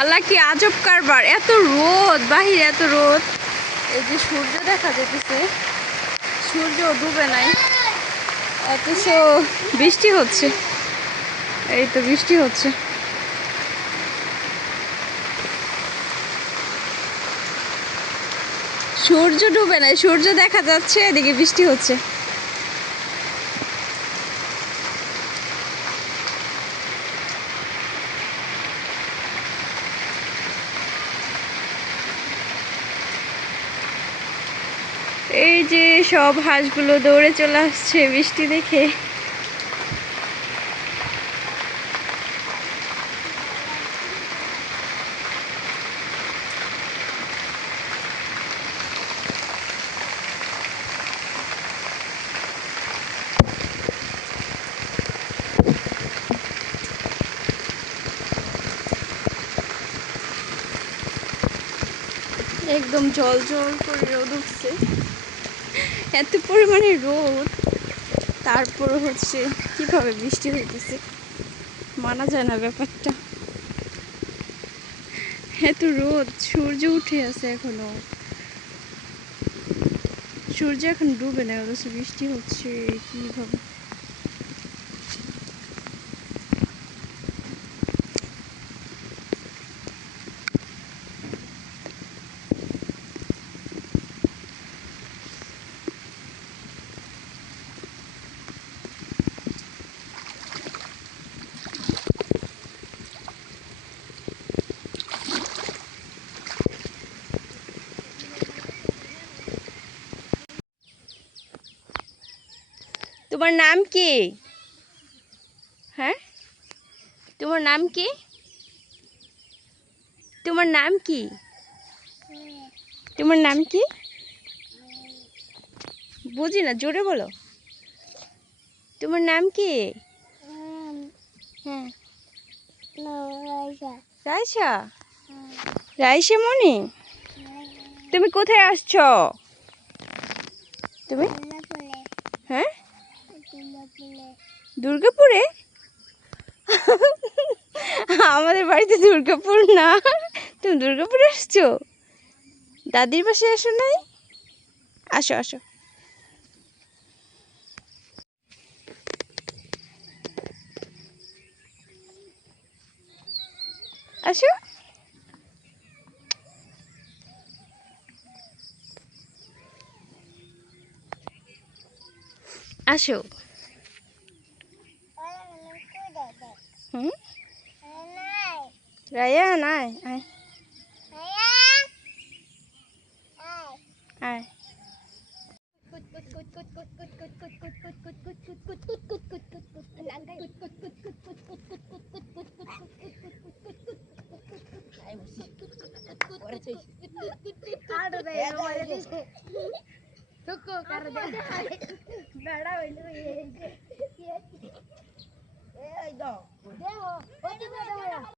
আল্লাহ কি আজব কারবার, এত রোদ, বাহিরে এত রোদ। এই যে সূর্য দেখা যেতেছে সূর্য ডুবে নাই, অথচ বৃষ্টি হচ্ছে। এই তো বৃষ্টি হচ্ছে। সূর্য ডুবে নাই, সূর্য দেখা যাচ্ছে, এদিকে বৃষ্টি হচ্ছে। এই যে সব হাঁসগুলো দৌড়ে চলে আসছে বৃষ্টি দেখে। একদম জল জল করে রোদ উঠছে। এত পরিমাণে রোদ। তারপর হচ্ছে কীভাবে বৃষ্টি হইতেছে? মানা যায় না ব্যাপারটা। এত রোদ, সূর্য উঠে আছে এখনও। সূর্য এখন ডুবে না, অথচ বৃষ্টি হচ্ছে, কীভাবে? তোমার নাম কি? হ্যাঁ? তোমার নাম কি? তোমার নাম কি? তোমার নাম কি? বুঝি না, জোরে বলো। তোমার নাম কি? রাইসা। রাইসা মনি? তুমি কোথায় আসছো? তুমি হ্যাঁ দুর্গাপুরে? আমাদের বাড়িতে দুর্গাপুর না। তুমি দুর্গাপুরে আসছো? দাদির পাশে আসো নাই? আসো আসো। আসো। আসো। Hmm? Ryan, ai. Ai. Ryan. Ai. ತುಕ್ಕು ಕರೆದ ಬೇಡ ಇದು 连我我这边都没有